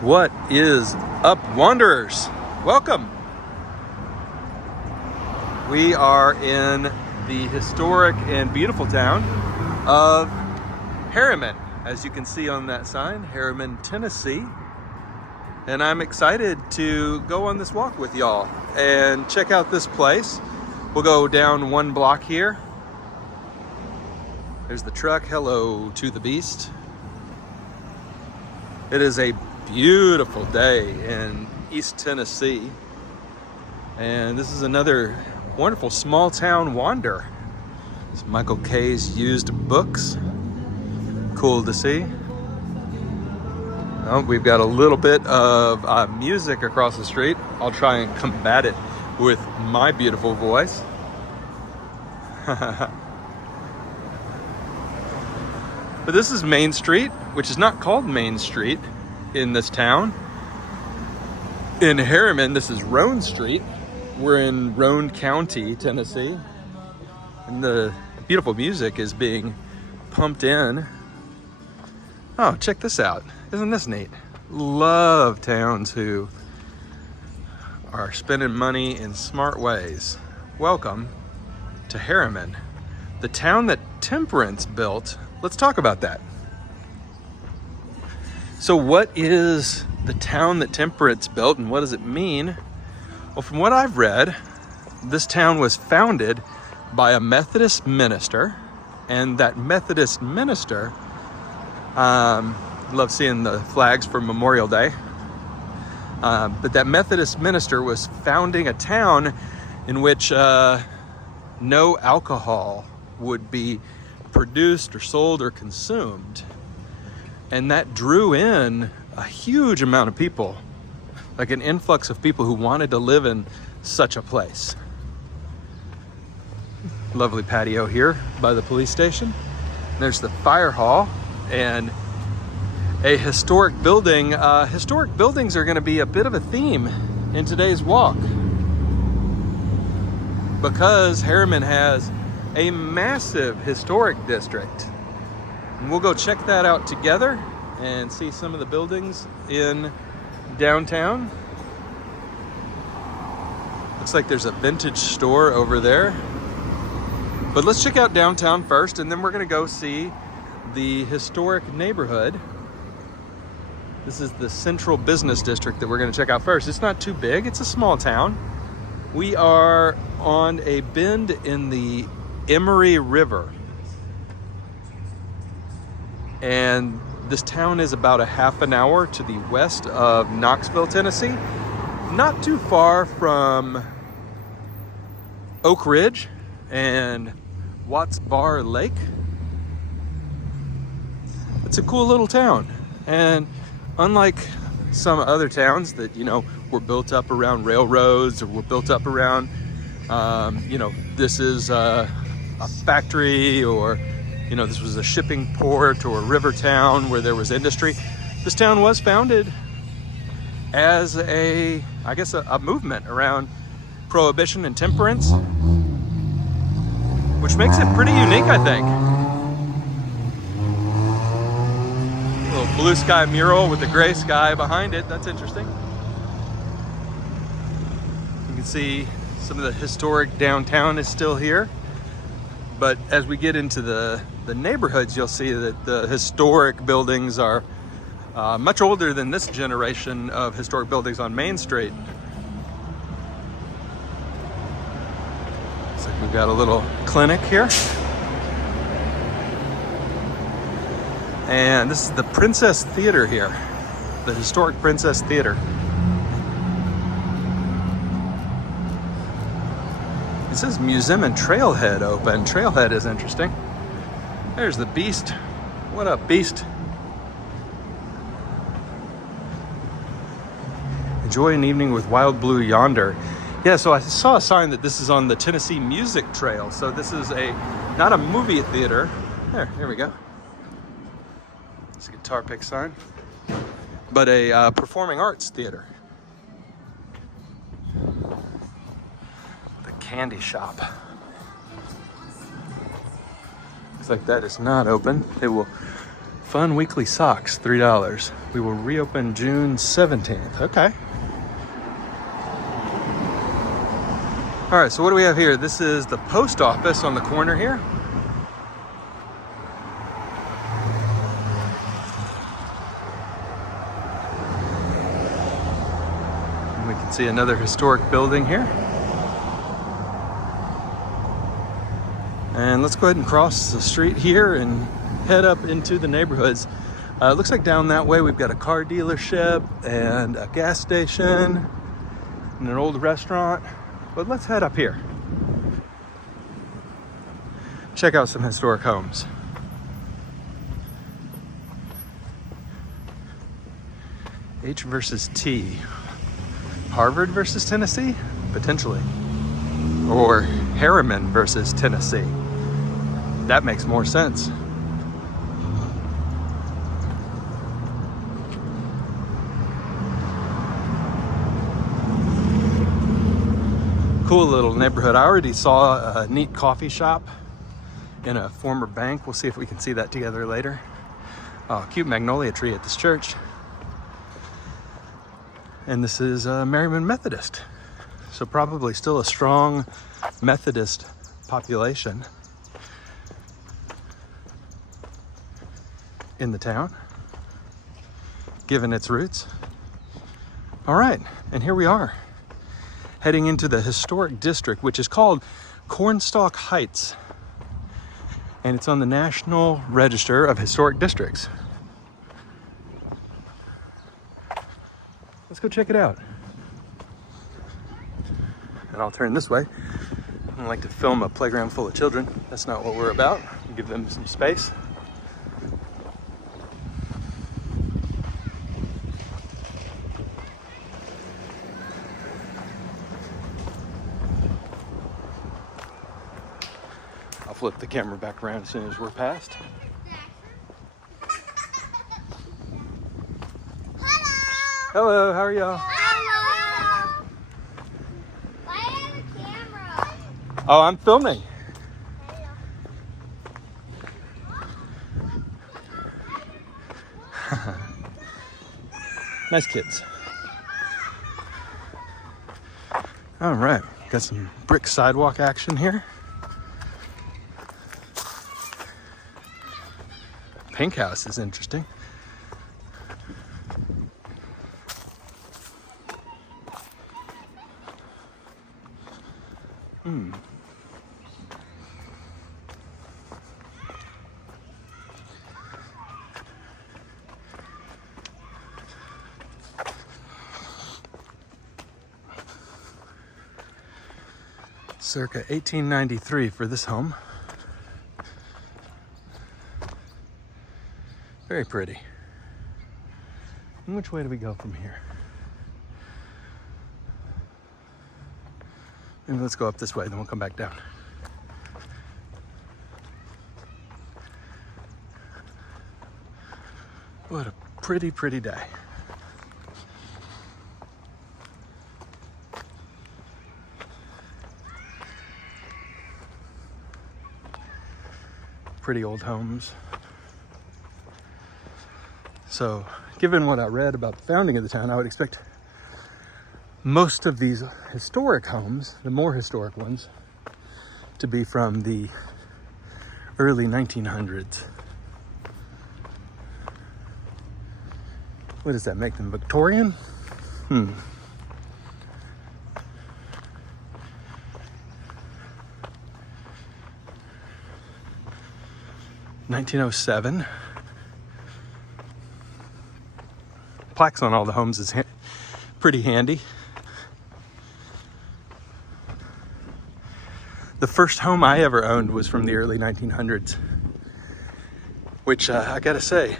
What is up, wanderers? Welcome. We are in the historic and beautiful town of Harriman, as you can see on that sign, Harriman, Tennessee. And I'm excited to go on this walk with y'all and check out this place. We'll go down one block here. There's the truck. Hello to the beast. It is a beautiful day in East Tennessee. And this is another wonderful small town wander. It's Michael K's used books. Cool to see. Oh, we've got a little bit of music across the street. I'll try and combat it with my beautiful voice. But this is Main Street, which is not called Main Street in this town. In Harriman, this is Roane Street. We're in Roane County, Tennessee. And the beautiful music is being pumped in. Oh, check this out. Isn't this neat? Love towns who are spending money in smart ways. Welcome to Harriman, the town that Temperance built. Let's talk about that. So what is the town that Temperance built and what does it mean? Well, from what I've read, this town was founded by a Methodist minister, and that Methodist minister, love seeing the flags for Memorial Day, but that Methodist minister was founding a town in which no alcohol would be produced or sold or consumed. And that drew in a huge amount of people, like an influx of people who wanted to live in such a place. Lovely patio here by the police station. There's the fire hall and a historic building. Historic buildings are going to be a bit of a theme in today's walk because Harriman has a massive historic district. And we'll go check that out together and see some of the buildings in downtown. Looks like there's a vintage store over there. But let's check out downtown first, and then we're gonna go see the historic neighborhood. This is the central business district that we're gonna check out first. It's not too big, it's a small town. We are on a bend in the Emory River. And this town is about a half an hour to the west of Knoxville, Tennessee. Not too far from Oak Ridge and Watts Bar Lake. It's a cool little town. And unlike some other towns that, were built up around railroads or were built up around, this is a factory or this was a shipping port or a river town where there was industry. This town was founded as a movement around prohibition and temperance, which makes it pretty unique, I think. A little blue sky mural with the gray sky behind it. That's interesting. You can see some of the historic downtown is still here. But as we get into the neighborhoods, you'll see that the historic buildings are much older than this generation of historic buildings on Main Street. Looks like we've got a little clinic here. And this is the Princess Theater here, the historic Princess Theater. It says Museum and Trailhead open. Trailhead is interesting. There's the Beast. What up, Beast? Enjoy an evening with Wild Blue yonder. Yeah, so I saw a sign that this is on the Tennessee Music Trail. So this is not a movie theater. There we go. It's a guitar pick sign. But a performing arts theater. Candy shop. Looks like that is not open. They will Fun weekly socks, $3. We will reopen June 17th. Okay. All right, so what do we have here? This is the post office on the corner here. And we can see another historic building here. And let's go ahead and cross the street here and head up into the neighborhoods. It looks like down that way we've got a car dealership and a gas station and an old restaurant. But let's head up here. Check out some historic homes. H versus T. Harvard versus Tennessee? Potentially. Or Harriman versus Tennessee. That makes more sense. Cool little neighborhood. I already saw a neat coffee shop in a former bank. We'll see if we can see that together later. Oh, cute magnolia tree at this church. And this is Merriman Methodist. So probably still a strong Methodist population in the town, given its roots. All right, and here we are, heading into the historic district, which is called Cornstalk Heights. And it's on the National Register of Historic Districts. Let's go check it out. And I'll turn this way. I don't like to film a playground full of children. That's not what we're about. Give them some space. I'll flip the camera back around as soon as we're past. Hello, how are y'all? Hello. Why do you have a camera? Oh, I'm filming. Nice kids. All right, got some brick sidewalk action here. Pink house is interesting. Circa 1893 for this home. Very pretty. And which way do we go from here? Maybe let's go up this way, then we'll come back down. What a pretty, pretty day. Pretty old homes. So, given what I read about the founding of the town, I would expect most of these historic homes, the more historic ones, to be from the early 1900s. What does that make them? Victorian? 1907. Plaques on all the homes is pretty handy. The first home I ever owned was from the early 1900s, which I gotta say,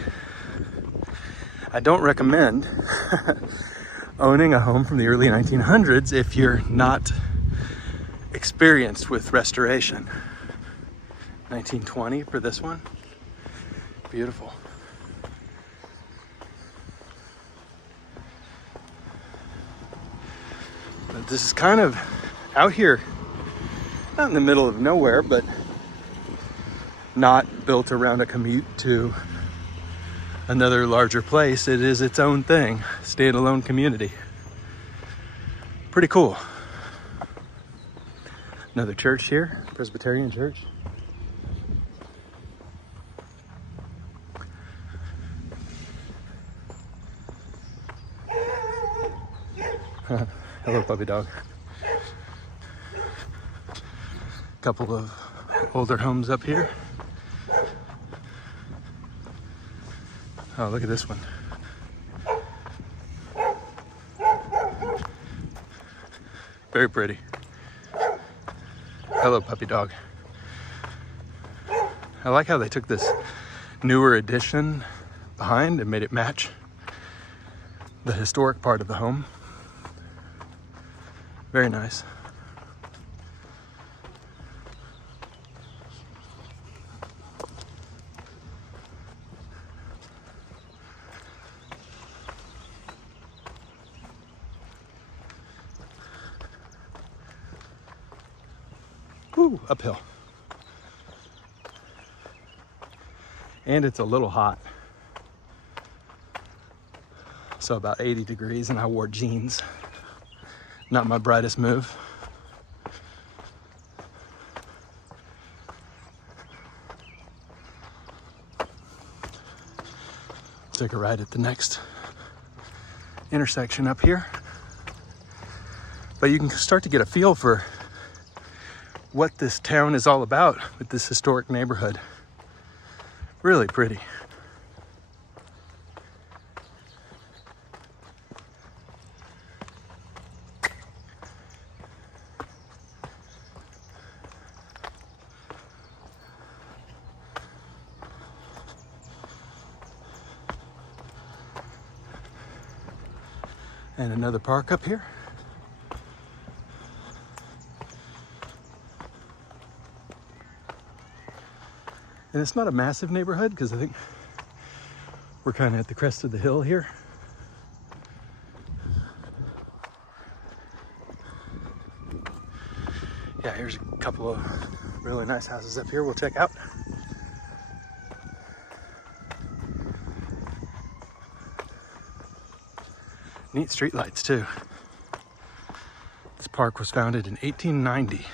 I don't recommend owning a home from the early 1900s if you're not experienced with restoration. 1920 for this one. Beautiful. But this is kind of out here, not in the middle of nowhere, but not built around a commute to another larger place. It is its own thing, standalone community. Pretty cool. Another church here, Presbyterian church. Hello, puppy dog. Couple of older homes up here. Oh, look at this one. Very pretty. Hello, puppy dog. I like how they took this newer addition behind and made it match the historic part of the home. Very nice. Woo, uphill. And it's a little hot. So about 80 degrees and I wore jeans. Not my brightest move. Take a ride at the next intersection up here. But you can start to get a feel for what this town is all about with this historic neighborhood. Really pretty. And another park up here. And it's not a massive neighborhood because I think we're kind of at the crest of the hill here. Yeah, here's a couple of really nice houses up here we'll check out. Neat streetlights too. This park was founded in 1890.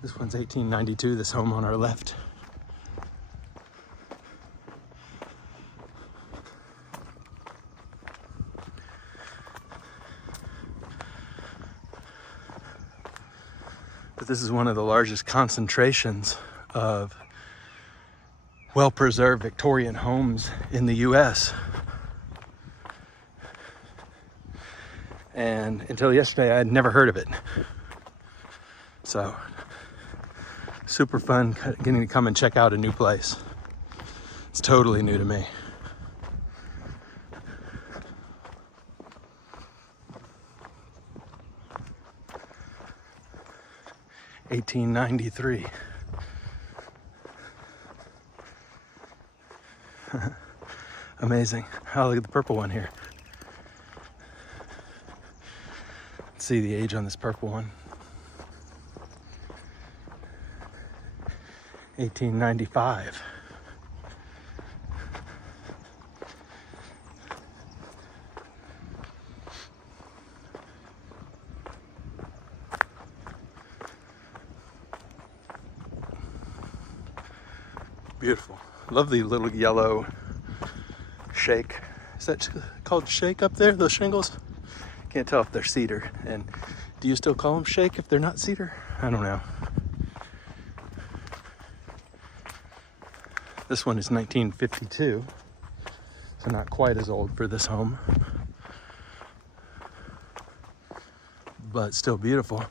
This one's 1892, this home on our left. But this is one of the largest concentrations of well-preserved Victorian homes in the US. And until yesterday, I had never heard of it. So, super fun getting to come and check out a new place. It's totally new to me. $1893. Amazing. Oh, look at the purple one here. Let's see the age on this purple one. 1895. Beautiful. Love the little yellow shake. Is that called shake up there, those shingles? Can't tell if they're cedar. And do you still call them shake if they're not cedar? I don't know. This one is 1952, so not quite as old for this home, but still beautiful.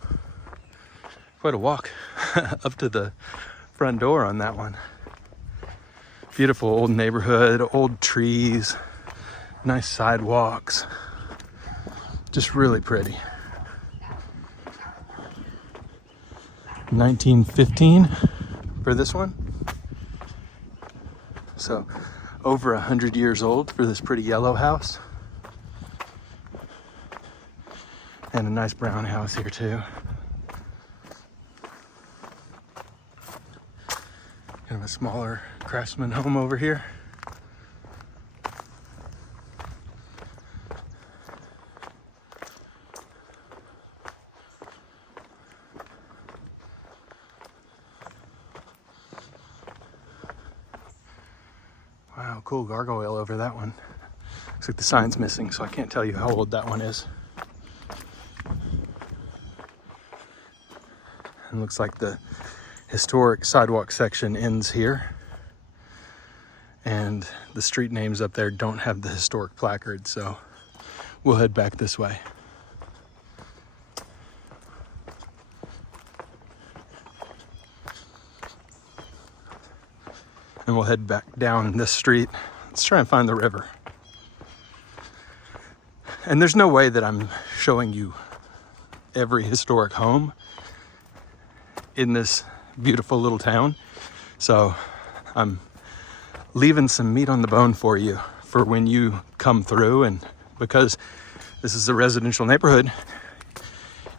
Quite a walk up to the front door on that one. Beautiful old neighborhood, old trees, nice sidewalks. Just really pretty. 1915 for this one. So over 100 years old for this pretty yellow house. And a nice brown house here too. Kind of a smaller craftsman home over here. Wow, cool gargoyle over that one. Looks like the sign's missing, so I can't tell you how old that one is. And looks like the historic sidewalk section ends here. And the street names up there don't have the historic placard, so we'll head back this way. And we'll head back down this street. Let's try and find the river. And there's no way that I'm showing you every historic home in this beautiful little town. So I'm leaving some meat on the bone for you for when you come through. And because this is a residential neighborhood,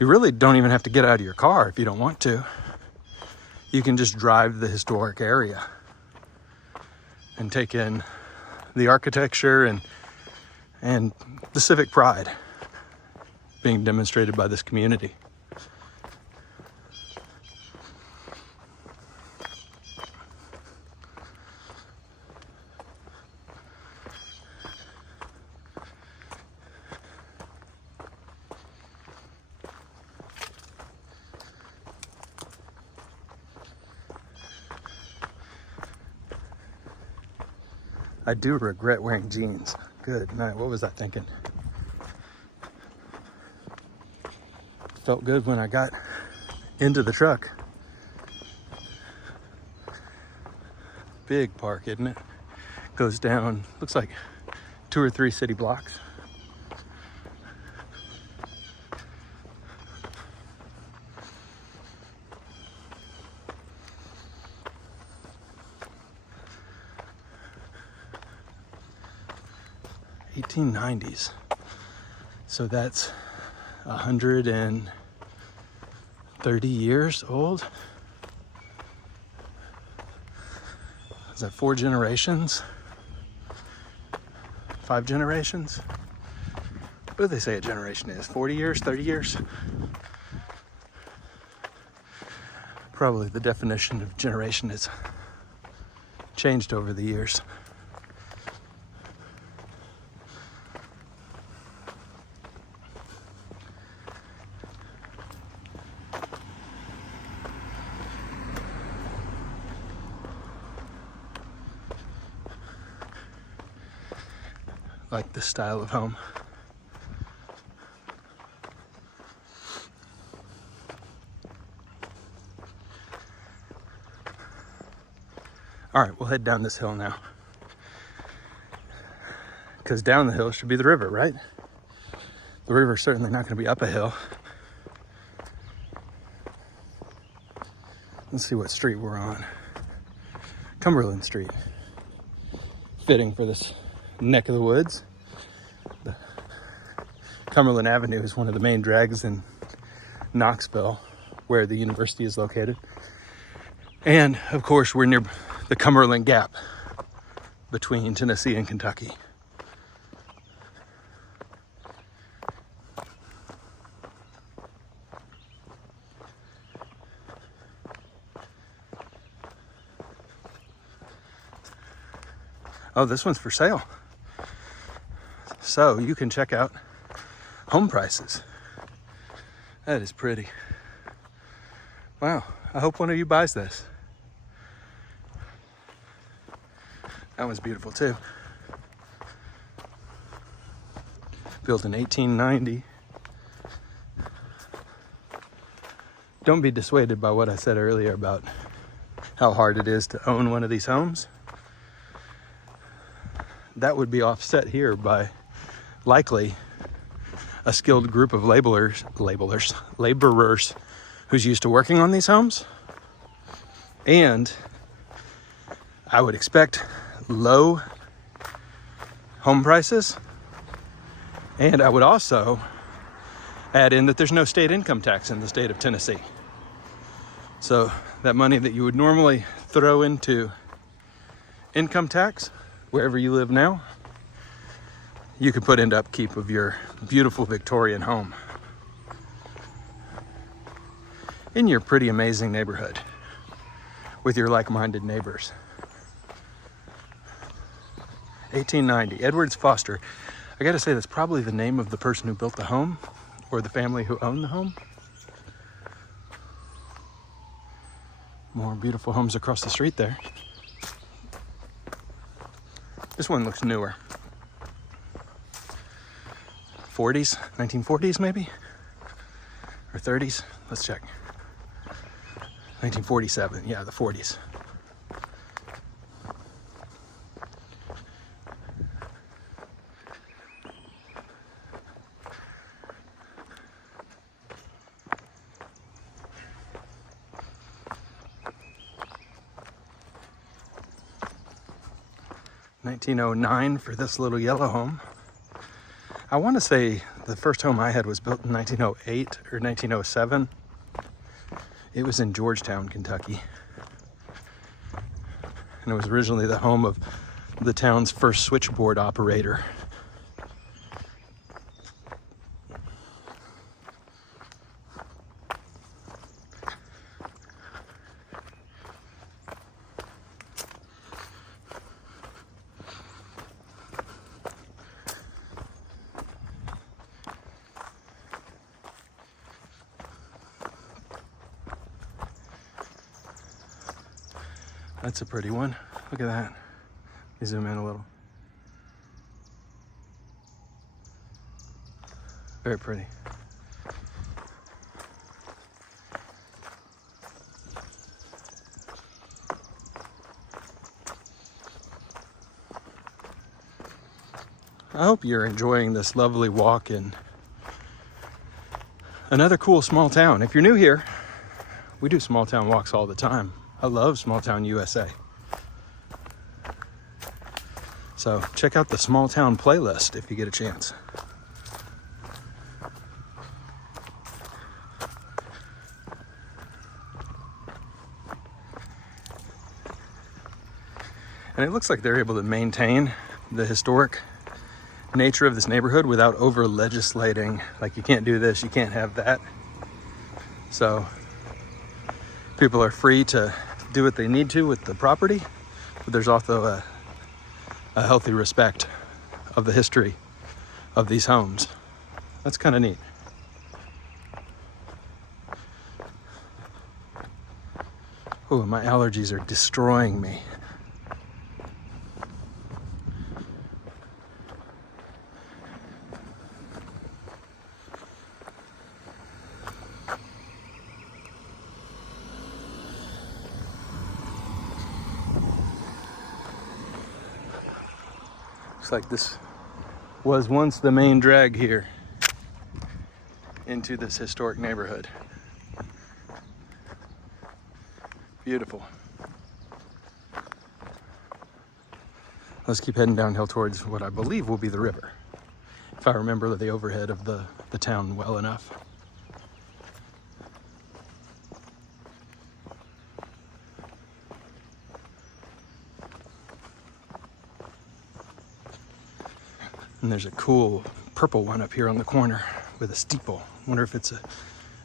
you really don't even have to get out of your car if you don't want to. You can just drive the historic area and take in the architecture and the civic pride being demonstrated by this community. I do regret wearing jeans. Good night. What was I thinking? Felt good when I got into the truck. Big park, isn't it? Goes down, looks like 2 or 3 city blocks. '90s. So that's 130 years old. Is that 4 generations? 5 generations? What do they say a generation is? 40 years? 30 years? Probably the definition of generation has changed over the years. Like this style of home. All right, we'll head down this hill now. Because down the hill should be the river, right? The river's certainly not going to be up a hill. Let's see what street we're on. Cumberland Street. Fitting for this neck of the woods. The Cumberland Avenue is one of the main drags in Knoxville, where the university is located. And of course, we're near the Cumberland Gap between Tennessee and Kentucky. Oh, this one's for sale. So you can check out home prices. That is pretty. Wow, I hope one of you buys this. That one's beautiful too. Built in 1890. Don't be dissuaded by what I said earlier about how hard it is to own one of these homes. That would be offset here by likely a skilled group of laborers who's used to working on these homes. And I would expect low home prices. And I would also add in that there's no state income tax in the state of Tennessee. So that money that you would normally throw into income tax wherever you live now, you could put into upkeep of your beautiful Victorian home in your pretty amazing neighborhood with your like-minded neighbors. 1890, Edwards Foster. I gotta say, that's probably the name of the person who built the home or the family who owned the home. More beautiful homes across the street there. This one looks newer. 40s, 1940s maybe? Or 30s? Let's check. 1947, yeah, the 40s. $1909 for this little yellow home. I want to say the first home I had was built in 1908 or 1907. It was in Georgetown, Kentucky. And it was originally the home of the town's first switchboard operator. That's a pretty one. Look at that. Let me zoom in a little. Very pretty. I hope you're enjoying this lovely walk in another cool small town. If you're new here, we do small town walks all the time. I love small town USA. So check out the small town playlist if you get a chance. And it looks like they're able to maintain the historic nature of this neighborhood without over legislating, like you can't do this, you can't have that. So people are free to do what they need to with the property, but there's also a healthy respect of the history of these homes. That's kind of neat. Oh, my allergies are destroying me. Looks like this was once the main drag here into this historic neighborhood. Beautiful. Let's keep heading downhill towards what I believe will be the river, if I remember the overhead of the town well enough. And there's a cool purple one up here on the corner with a steeple. Wonder if it's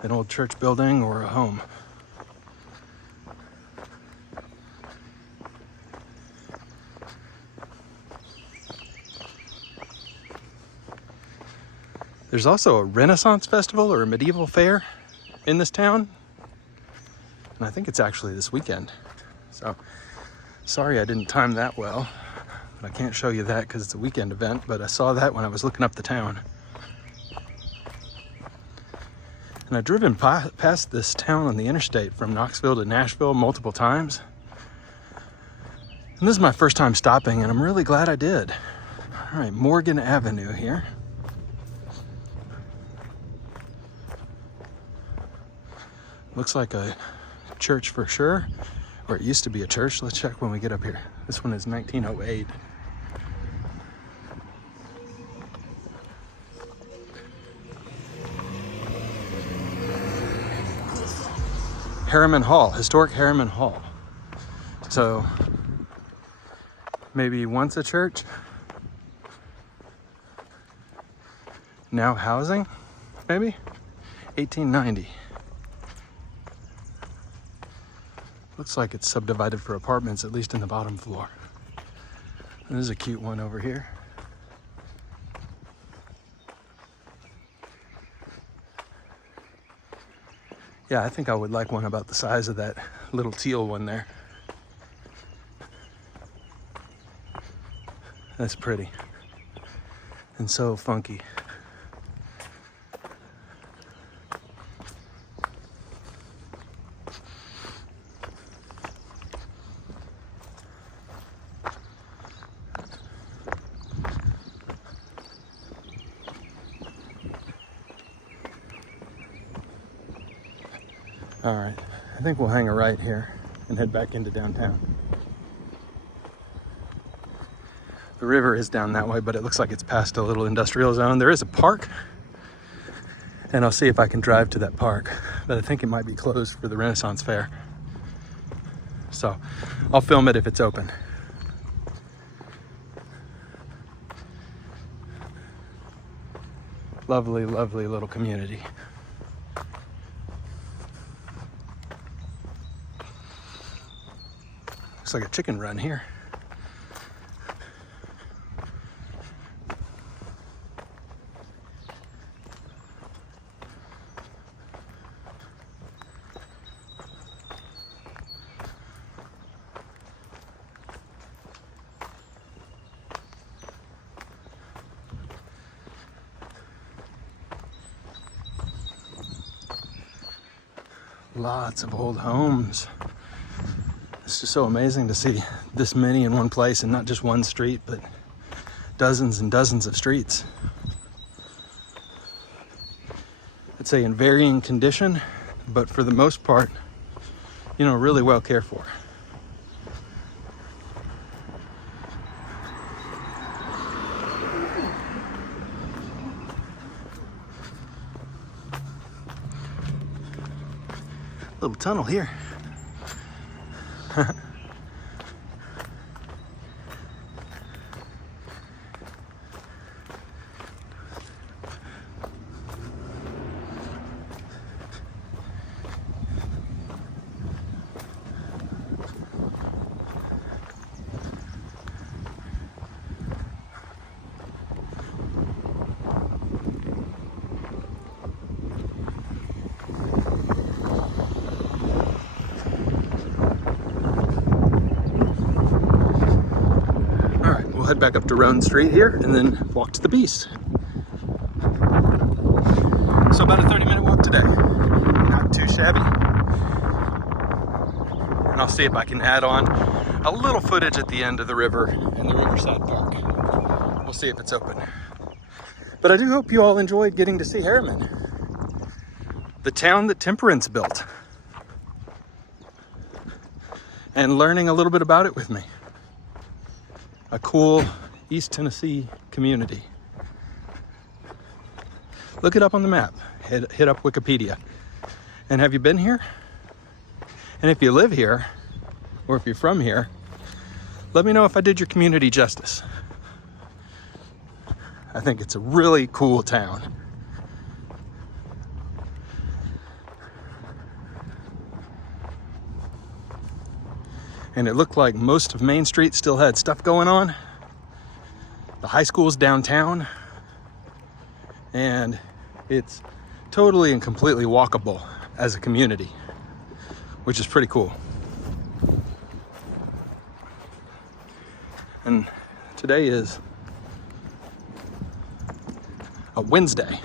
an old church building or a home. There's also a Renaissance festival or a medieval fair in this town. And I think it's actually this weekend. So sorry I didn't time that well. I can't show you that because it's a weekend event, but I saw that when I was looking up the town. And I've driven past this town on the interstate from Knoxville to Nashville multiple times. And this is my first time stopping, and I'm really glad I did. All right, Morgan Avenue here. Looks like a church for sure, or it used to be a church. Let's check when we get up here. This one is 1908. Harriman Hall, historic Harriman Hall. So maybe once a church, now housing, maybe? 1890. Looks like it's subdivided for apartments, at least in the bottom floor. And there's a cute one over here. Yeah, I think I would like one about the size of that little teal one there. That's pretty. And so funky. All right, I think we'll hang a right here and head back into downtown. The river is down that way, but it looks like it's past a little industrial zone. There is a park, and I'll see if I can drive to that park, but I think it might be closed for the Renaissance Fair. So I'll film it if it's open. Lovely, lovely little community. Looks like a chicken run here. Lots of old homes. It's just so amazing to see this many in one place, and not just one street, but dozens and dozens of streets. I'd say in varying condition, but for the most part, you know, really well cared for. Little tunnel here. We'll head back up to Roan Street here and then walk to the Beast. So about a 30-minute walk today. Not too shabby. And I'll see if I can add on a little footage at the end of the river in the Riverside Park. We'll see if it's open. But I do hope you all enjoyed getting to see Harriman, the town that Temperance built, and learning a little bit about it with me. A cool East Tennessee community. Look it up on the map. Hit up Wikipedia. And have you been here? And if you live here, or if you're from here, let me know if I did your community justice. I think it's a really cool town. And it looked like most of Main Street still had stuff going on. The high school's downtown, and it's totally and completely walkable as a community, which is pretty cool. And today is a Wednesday,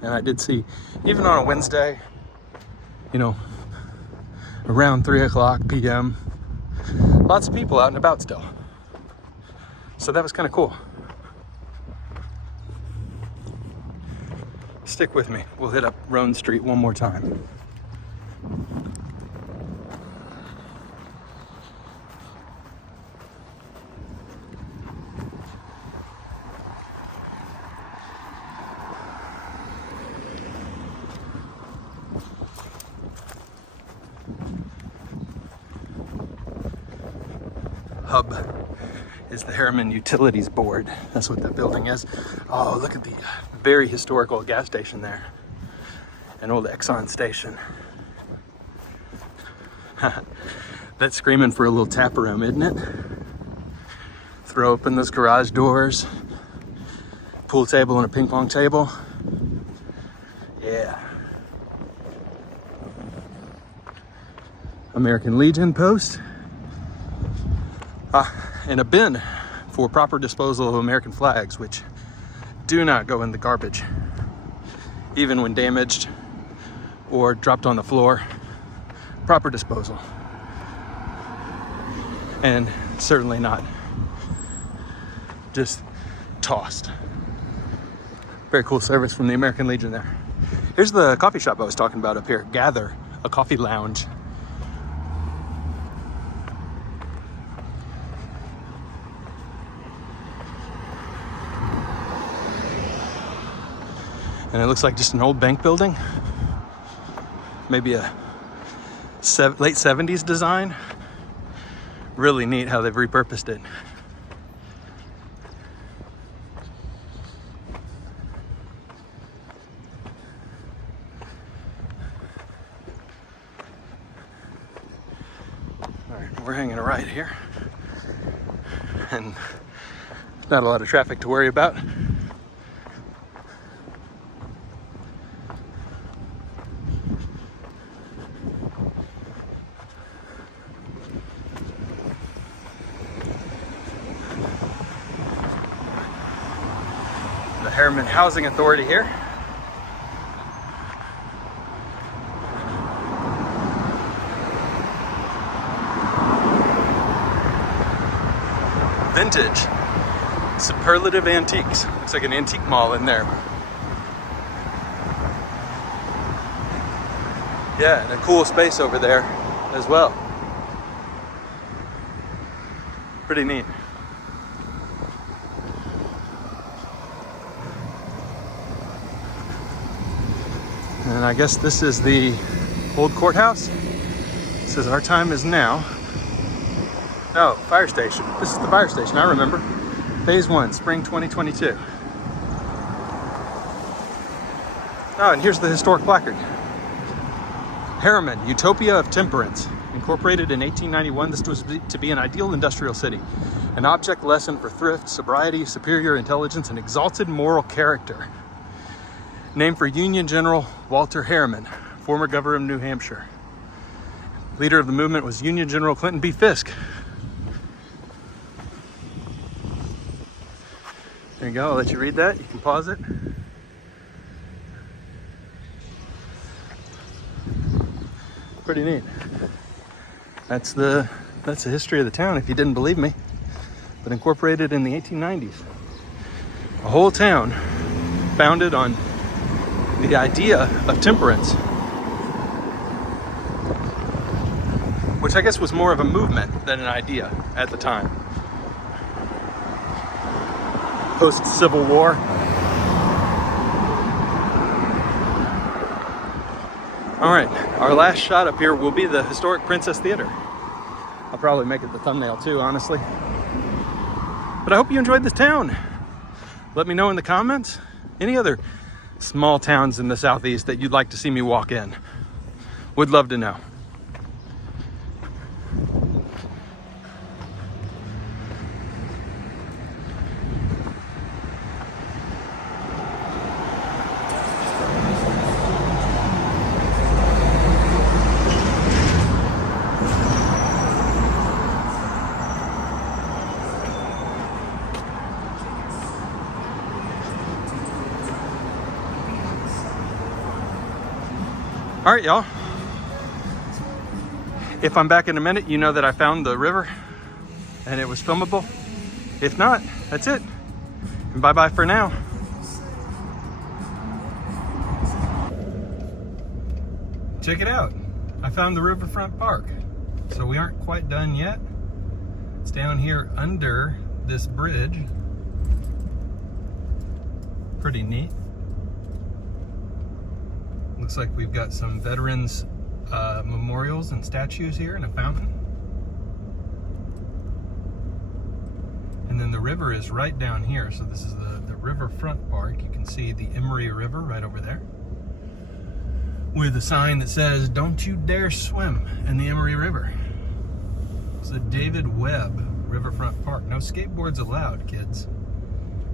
and I did see, even on a Wednesday, you know, around 3:00 p.m., lots of people out and about still. So that was kind of cool. Stick with me. We'll hit up Roan Street one more time. Hub is the Harriman Utilities Board. That's what that building is. Oh, look at the very historical gas station there. An old Exxon station. That's screaming for a little tap room, isn't it? Throw open those garage doors. Pool table and a ping pong table. Yeah. American Legion post. And a bin for proper disposal of American flags, which do not go in the garbage, even when damaged or dropped on the floor. Proper disposal. And certainly not just tossed. Very cool service from the American Legion there. Here's the coffee shop I was talking about up here, Gather, a coffee lounge. And it looks like just an old bank building. Maybe a late 70s design. Really neat how they've repurposed it. All right, we're hanging a right here. And not a lot of traffic to worry about. Harriman Housing Authority here. Vintage, superlative antiques. Looks like an antique mall in there. Yeah, and a cool space over there as well. Pretty neat. And I guess this is the old courthouse. It says our time is now. Oh, fire station. This is the fire station, I remember. Phase 1, spring 2022. Oh, and here's the historic placard. Harriman, Utopia of Temperance. Incorporated in 1891, this was to be an ideal industrial city. An object lesson for thrift, sobriety, superior intelligence, and exalted moral character. Named for Union General Walter Harriman, former governor of New Hampshire. Leader of the movement was Union General Clinton B. Fisk. There you go, I'll let you read that. You can pause it. Pretty neat. That's the history of the town, if you didn't believe me. But incorporated in the 1890s. A whole town founded on the idea of temperance, which I guess was more of a movement than an idea at the time. Post-Civil War. All right, our last shot up here will be the historic Princess Theater. I'll probably make it the thumbnail too, honestly. But I hope you enjoyed this town. Let me know in the comments any other small towns in the Southeast that you'd like to see me walk in. Would love to know. All right, y'all. If I'm back in a minute, you know that I found the river and it was filmable. If not, that's it. And bye-bye for now. Check it out. I found the Riverfront Park. So we aren't quite done yet. It's down here under this bridge. Pretty neat. Looks like we've got some veterans memorials and statues here and a fountain. And then the river is right down here. So this is the Riverfront Park. You can see the Emery River right over there, with a sign that says, "Don't you dare swim in the Emery River." It's the David Webb Riverfront Park. No skateboards allowed, kids.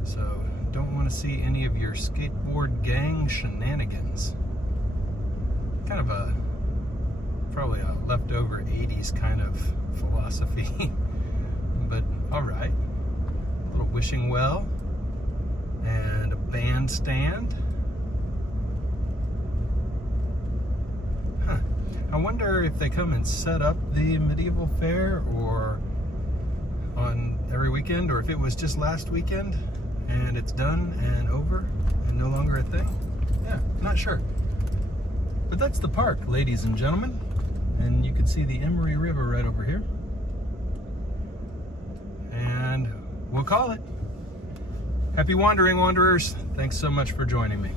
So don't want to see any of your skateboard gang shenanigans. Kind of probably a leftover 80s kind of philosophy. But all right. A little wishing well and a bandstand. I wonder if they come and set up the medieval fair or on every weekend, or if it was just last weekend and it's done and over and no longer a thing. Yeah, not sure. But that's the park, ladies and gentlemen. And you can see the Emery River right over here. And we'll call it. Happy wandering, wanderers. Thanks so much for joining me.